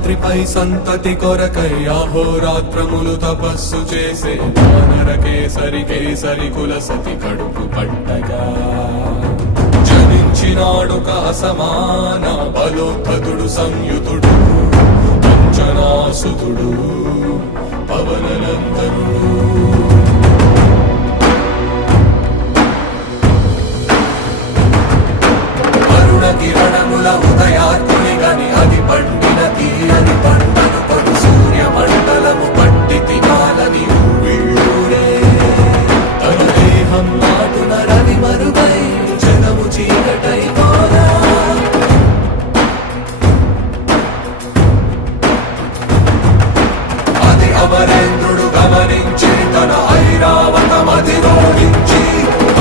రాత్రిపై సంతతి కొరకై అహోరాత్రములు తపస్సు చేసే వానర కేసరి కేసరి కుల సతి కడుపు పట్టగా జనించినాడొక అసమాన బలోద్ధతుడు సంయుతుడు అంజనాసుతుడు పవననందనుడు. కిరణముల ఉదయాత్ముని గని అది పండిన తీయని పంటను కొడు సూర్య మండలము పట్టి తినాలని ఊళ్ళూరే తన దేహం నాటున రవి మరుగై జనము చీకటై పోరా. అది అమరేంద్రుడు గమనించి తన ఐరావతమధిరోహించి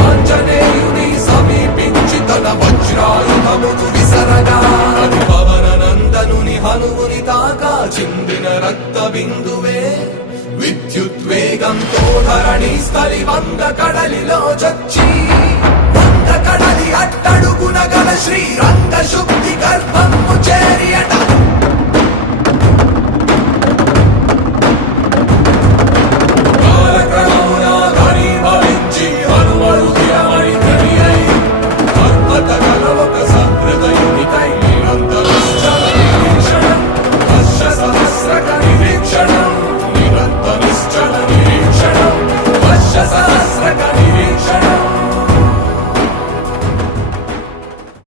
ఆంజనేయుని సమీపించి తన వజ్రాయుధమును విసరగా అది పవననందనుని హనుముని తాకా చిందిన రక్త బిందువే విద్యుద్వేగంతో ధరణి స్థలి వంద కడలిలో చచ్చి వంద కడలి అట్టడుగున గల శ్రీరంగ శుద్ధి గర్భము చేరియట